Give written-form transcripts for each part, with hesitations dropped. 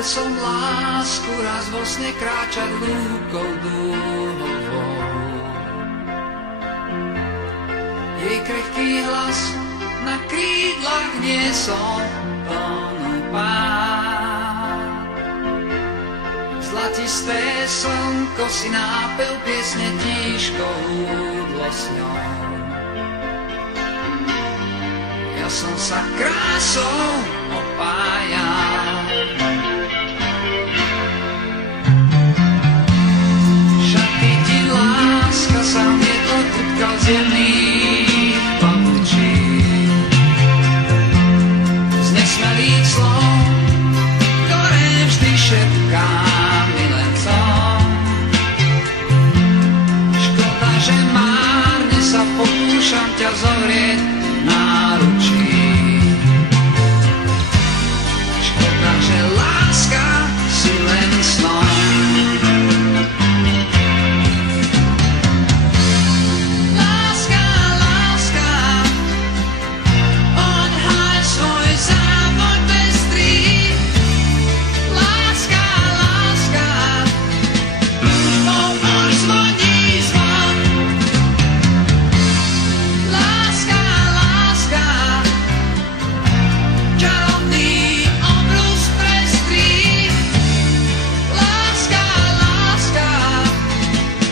Chcel som lásku raz vo sne kráčať lúkou dúhovou. Jej krehký hlas na krídlach niesol plnú pád. Zlatisté slnko si nápel piesne tížko húdlo s ňou. Ja som sa krásou opájal. Šaty ti láska sa viedlo kutkal z jemných pavučí. Z nesmelých slov, ktoré vždy šepkám milencom. Škoda, že márne sa pokúšam ťa zovrieť náručí. Škoda, že láska si len snom. Láska, láska, odhaľ svoj závod pestrý. Láska, láska, túžbou už zvoní zvon. Láska, láska, čarovný obrus prestrý. Láska, láska,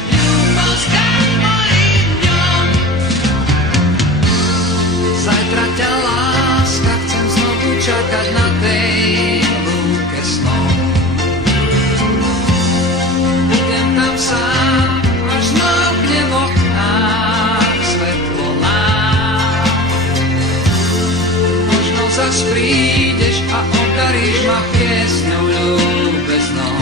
ľúbosť daj mojim dňom. Zajtra ťa láska chcem znovu čakať na tej lúke snov. Budem tam sám, až zmokne v oknách svetlo nám. Možno zas prídeš a odaríš ma piesňou ľúbeznou.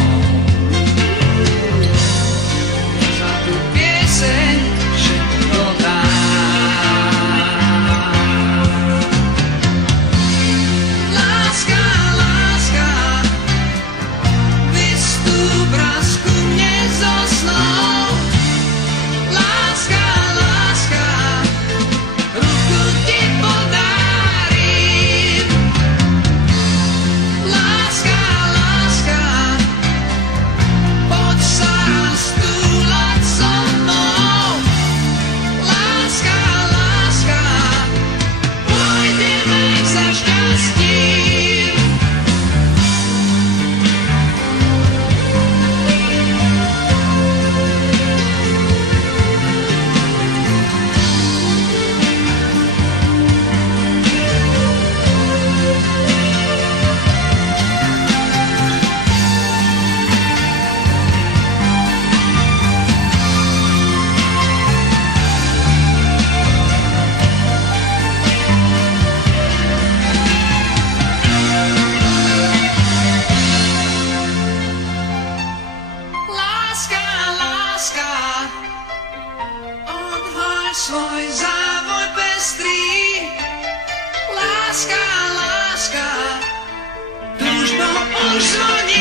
Ja za tú pieseň všetko dám. Láska, láska, vystúp raz ku mne zo snov. Láska, láska, ruku ti podárim. Láska, láska, poď sa raz túlať so mnou. Láska, láska, pôjdeme za šťastím. Láska, láska, odhaľ svoj závoj pestrý. Láska, láska, túžbou už zvoní